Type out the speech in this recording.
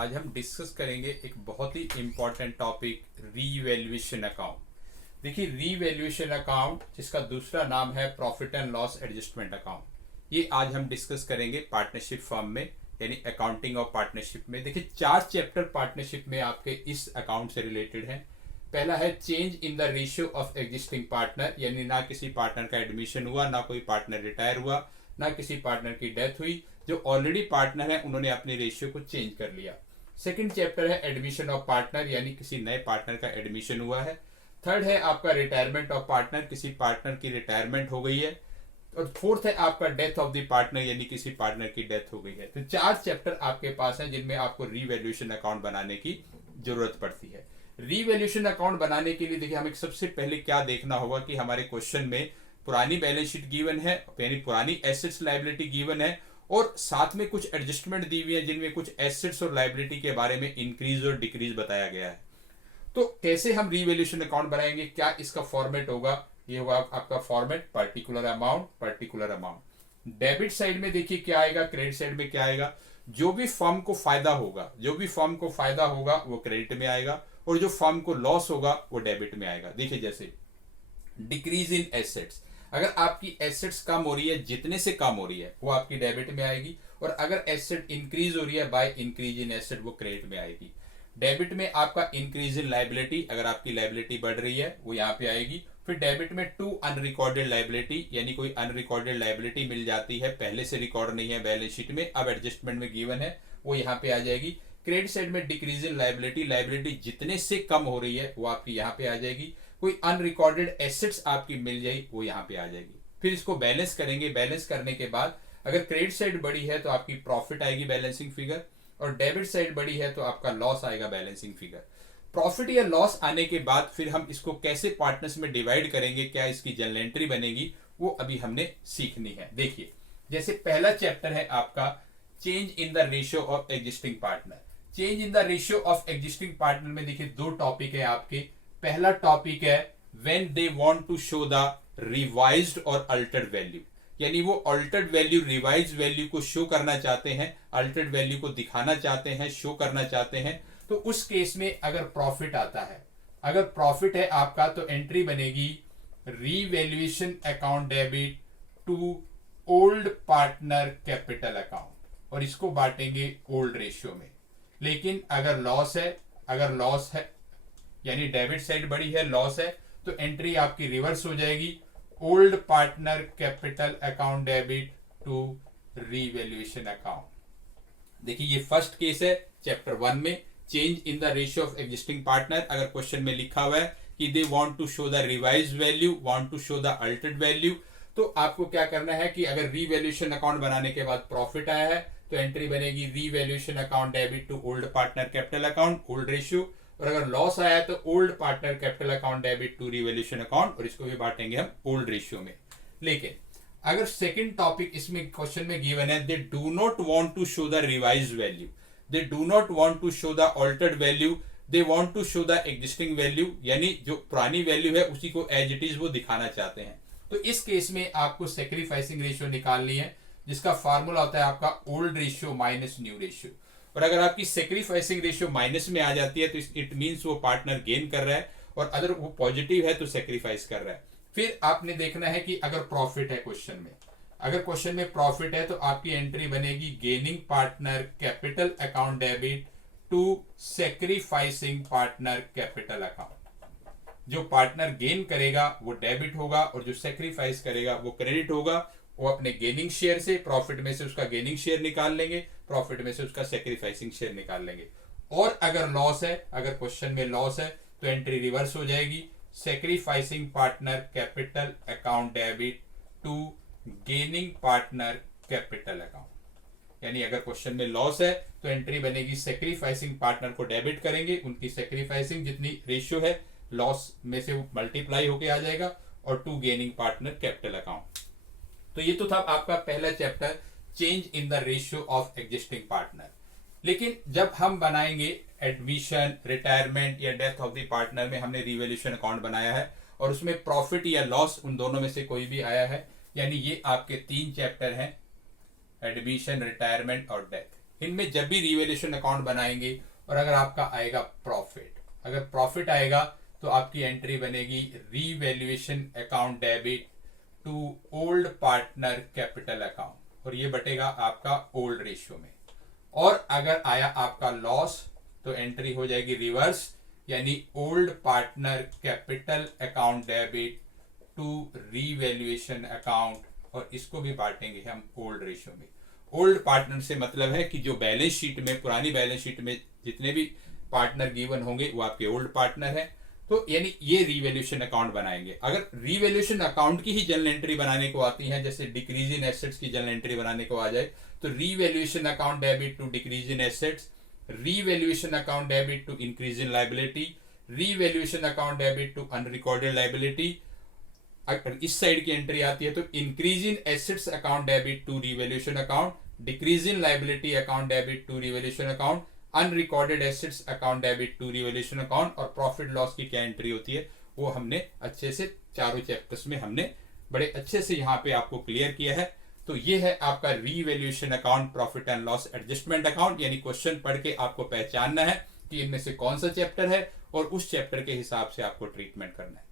आज हम डिस्कस करेंगे एक बहुत ही इम्पॉर्टेंट टॉपिक, रीवैल्यूएशन अकाउंट। देखिए, रीवैल्यूएशन अकाउंट जिसका दूसरा नाम है profit and loss adjustment account, ये आज हम डिस्कस करेंगे पार्टनरशिप फर्म में, यानी अकाउंटिंग ऑफ पार्टनरशिप में। देखिए, 4 चैप्टर पार्टनरशिप में आपके इस अकाउंट से रिलेटेड है। पहला है change in the ratio of existing partner, यानी ना किसी पार्टनर का एडमिशन हुआ, ना कोई पार्टनर रिटायर हुआ, ना किसी पार्टनर की डेथ हुई। जो ऑलरेडी पार्टनर है उन्होंने अपने रेशियो को चेंज कर लिया। सेकंड चैप्टर है एडमिशन ऑफ पार्टनर, यानी किसी नए पार्टनर का एडमिशन हुआ है। थर्ड है आपका रिटायरमेंट ऑफ पार्टनर, किसी पार्टनर की रिटायरमेंट हो गई है। और फोर्थ है आपका डेथ ऑफ द पार्टनर, यानी किसी पार्टनर की डेथ हो गई है। तो 4 चैप्टर आपके पास हैं जिनमें आपको रीवैल्यूएशन अकाउंट बनाने की जरूरत पड़ती है। रीवैल्यूएशन अकाउंट बनाने के लिए देखिए, हमें सबसे पहले क्या देखना होगा कि हमारे क्वेश्चन में पुरानी बैलेंस शीट गिवन है, यानी पुरानी एसेट्स लायबिलिटी गिवन है, और साथ में कुछ एडजस्टमेंट दी हुई है जिनमें कुछ एसेट्स और लायबिलिटी के बारे में इंक्रीज और डिक्रीज बताया गया है। तो कैसे हम रीवैल्यूएशन अकाउंट बनाएंगे, क्या इसका फॉर्मेट होगा? ये होगा आपका format particular amount, particular amount. Debit side में देखिए क्या आएगा, क्रेडिट साइड में क्या आएगा। जो भी फर्म को फायदा होगा वो क्रेडिट में आएगा, और जो फर्म को लॉस होगा वो डेबिट में आएगा। देखिए, जैसे डिक्रीज इन एसेट्स, अगर आपकी एसेट्स कम हो रही है, जितने से कम हो रही है वो आपकी डेबिट में आएगी, और अगर एसेट इंक्रीज हो रही है बाय इंक्रीज इन एसेट वो क्रेडिट में आएगी। डेबिट में आपका इंक्रीज इन लायबिलिटी, अगर आपकी लायबिलिटी बढ़ रही है वो यहाँ पे आएगी। फिर डेबिट में टू अनरिकॉर्डेड लायबिलिटी, यानी कोई अनरिकॉर्डेड लायबिलिटी मिल जाती है, पहले से रिकॉर्ड नहीं है बैलेंस शीट में, अब एडजस्टमेंट में गिवन है, वो यहाँ पे आ जाएगी। क्रेडिट साइड में डिक्रीज इन लायबिलिटी, लायबिलिटी जितने से कम हो रही है वो आपकी यहाँ पे आ जाएगी। कोई अनरिकॉर्डेड एसेट्स आपकी मिल जाएगी वो यहाँ पे आ जाएगी। फिर इसको बैलेंस करेंगे, बैलेंस करने के बाद अगर क्रेडिट साइड बड़ी है तो आपकी प्रॉफिट आएगी बैलेंसिंग फिगर, और डेबिट साइड बड़ी है तो आपका लॉस आएगा बैलेंसिंग फिगर। प्रॉफिट या लॉस आने के बाद फिर हम इसको कैसे पार्टनर्स में डिवाइड करेंगे, क्या इसकी जर्नल एंट्री बनेगी, वो अभी हमने सीखनी है। देखिए, जैसे पहला चैप्टर है आपका change in the ratio of existing partner. Change in the ratio of existing partner में देखिए 2 टॉपिक है आपके। पहला टॉपिक है when they want to show the revised और अल्टर्ड वैल्यू, यानी वो अल्टर्ड वैल्यू रिवाइज वैल्यू को शो करना चाहते हैं, अल्टर्ड वैल्यू को दिखाना चाहते हैं, शो करना चाहते हैं। तो उस केस में अगर प्रॉफिट आता है, अगर प्रॉफिट है आपका, तो एंट्री बनेगी revaluation account debit to old partner capital account, और इसको बांटेंगे ओल्ड रेशियो में। लेकिन अगर लॉस है यानी डेबिट साइड बड़ी है, लॉस है, तो एंट्री आपकी रिवर्स हो जाएगी, old partner capital account debit to revaluation account. देखिए, ये फर्स्ट केस है चैप्टर 1 में, change in the ratio of existing partner. अगर क्वेश्चन में लिखा हुआ है कि they want to show the revise value, want to show the altered value, तो आपको क्या करना है कि अगर रीवैल्यूएशन अकाउंट बनाने के बाद प्रॉफिट आया है तो एंट्री बनेगी revaluation account debit to old partner capital account, old ratio. और अगर लॉस आया है तो old partner capital account debit to revaluation account, और इसको भी बांटेंगे हम ओल्ड रेशियो में। लेकिन अगर सेकंड टॉपिक इसमें क्वेश्चन में गिवन है, they do not want to show the revise value, they do not want to show the altered value, they want to show the existing value, यानी जो पुरानी value है उसी को एज इट इज वो दिखाना चाहते हैं। तो इस केस में आपको सेक्रीफाइसिंग रेशियो निकालनी है, जिसका फार्मूला होता है आपका old ratio minus new ratio. और अगर आपकी सेक्रीफाइसिंग रेशियो माइनस में आ जाती है तो इट मींस वो पार्टनर गेन कर रहा है, और अगर वो पॉजिटिव है तो सेक्रीफाइस कर रहा है। फिर आपने देखना है कि अगर प्रॉफिट है क्वेश्चन में, अगर क्वेश्चन में प्रॉफिट है तो आपकी एंट्री बनेगी gaining partner capital account debit to sacrificing partner capital account. जो पार्टनर गेन करेगा वो डेबिट होगा, और जो सेक्रीफाइस करेगा वो क्रेडिट होगा। वो अपने गेनिंग शेयर से, प्रॉफिट में से उसका गेनिंग शेयर निकाल लेंगे, प्रॉफिट में से उसका सेक्रीफाइसिंग शेयर निकाल लेंगे। और अगर लॉस है, अगर क्वेश्चन में लॉस है तो एंट्री रिवर्स हो जाएगी, sacrificing partner capital account debit to gaining partner capital account. यानी अगर क्वेश्चन में लॉस है तो एंट्री बनेगी सेक्रीफाइसिंग पार्टनर को डेबिट करेंगे, उनकी सेक्रीफाइसिंग जितनी रेशियो है लॉस में से वो मल्टीप्लाई होके आ जाएगा, और to gaining partner capital account. तो ये तो था आपका पहला chapter, change in the ratio of existing partner. लेकिन जब हम बनाएंगे एडमिशन, रिटायरमेंट या डेथ ऑफ द पार्टनर में हमने रीवैल्यूएशन अकाउंट बनाया है, और उसमें प्रॉफिट या लॉस उन दोनों में से कोई भी आया है, यानी ये आपके 3 चैप्टर हैं, एडमिशन, रिटायरमेंट और डेथ। इनमें जब भी रिवैल्यूएशन अकाउंट बनाएंगे और अगर आपका आएगा प्रॉफिट, अगर प्रॉफिट आएगा तो आपकी एंट्री बनेगी revaluation account debit to old partner capital account, और ये बटेगा आपका ओल्ड रेशियो में। और अगर आया आपका लॉस तो एंट्री हो जाएगी रिवर्स, यानी old partner capital account debit to revaluation account, और इसको भी बांटेंगे हम ओल्ड रेशियो में। ओल्ड पार्टनर से मतलब है कि जो बैलेंस शीट में, पुरानी बैलेंस शीट में जितने भी पार्टनर गिवन होंगे वो आपके ओल्ड पार्टनर है, तो यानी ये रीवैल्यूएशन अकाउंट बनाएंगे। अगर रीवैल्यूएशन अकाउंट की ही जर्नल एंट्री बनाने को आती है, जैसे डिक्रीज इन एसेट्स की जर्नल एंट्री बनाने को आ जाए, तो revaluation account debit to decrease in assets, revaluation account debit to increase in liability, revaluation account debit to unrecorded liability. अगर इस साइड की एंट्री आती है तो increase in assets account debit to revaluation account, decrease in liability account debit to revaluation account, unrecorded assets account debit to revaluation account. और profit loss की क्या entry होती है वो हमने अच्छे से चारों चैप्टर्स में हमने बड़े अच्छे से यहाँ पे आपको क्लियर किया है। तो ये है आपका revaluation account, profit and loss adjustment account, यानी क्वेश्चन पढ़ के आपको पहचानना है कि इनमें से कौन सा चैप्टर है और उस चैप्टर के हिसाब से आपको ट्रीटमेंट करना है।